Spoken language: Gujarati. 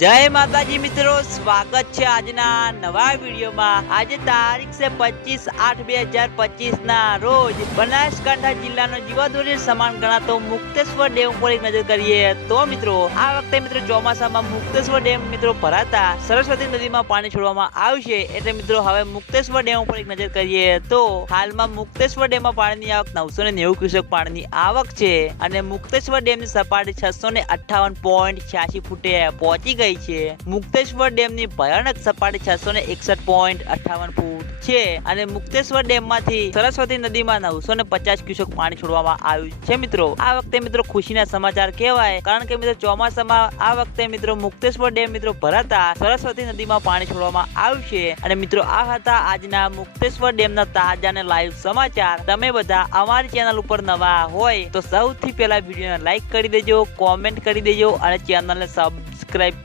જય માતાજી મિત્રો, સ્વાગત છે આજના નવા વિડીયોમાં. આજે તારીખ છે પચીસ આઠ બે હજાર પચીસ ના રોજ બનાસકાંઠા જિલ્લાનો જીવાદોરી સમાન ગણાતો મુક્તેશ્વર ડેમ એક નજર કરીએ તો મિત્રો, આ વખતે મિત્રો ચોમાસામાં મુક્તેશ્વર ડેમ મિત્રો ભરાતા સરસ્વતી નદીમાં પાણી છોડવામાં આવશે. એટલે મિત્રો, હવે મુક્તેશ્વર ડેમ ઉપર એક નજર કરીએ તો હાલમાં મુક્તેશ્વર ડેમમાં પાણીની આવક નવસો ને નેવું ક્યુસેક પાણીની આવક છે. અને મુક્તેશ્વર ડેમની સપાટી છસો ને અઠ્ઠાવન પોઈન્ટ છ્યાસી ફૂટે પહોંચી ગઈ છે. મુક્તેશ્વર ડેમની ભયાનક સપાટી છસો ને એકસઠ પોઈન્ટ અઠાવન ફૂટ છે અને મુક્તેશ્વર ડેમમાંથી સરસ્વતી નદીમાં નવસો ને પચાસ ક્યુસેક પાણી છોડવામાં આવ્યું છે મિત્રો. આ વખતે મિત્રો ખુશીના સમાચાર કહેવાય. કારણ કે મિત્રો ચોમાસામાં આ વખતે મિત્રો મુક્તેશ્વર ડેમ મિત્રો ભરાતા સરસ્વતી નદીમાં પાણી છોડવામાં આવશે અને મિત્રો આ હતા આજના મુક્તેશ્વર ડેમના તાજા અને લાઈવ સમાચાર. તમે બધા અમારી ચેનલ ઉપર નવા હોય તો સૌથી પહેલા વિડીયોને લાઈક કરી દેજો, કોમેન્ટ કરી દેજો અને ચેનલને સબસ્ક્રાઇબ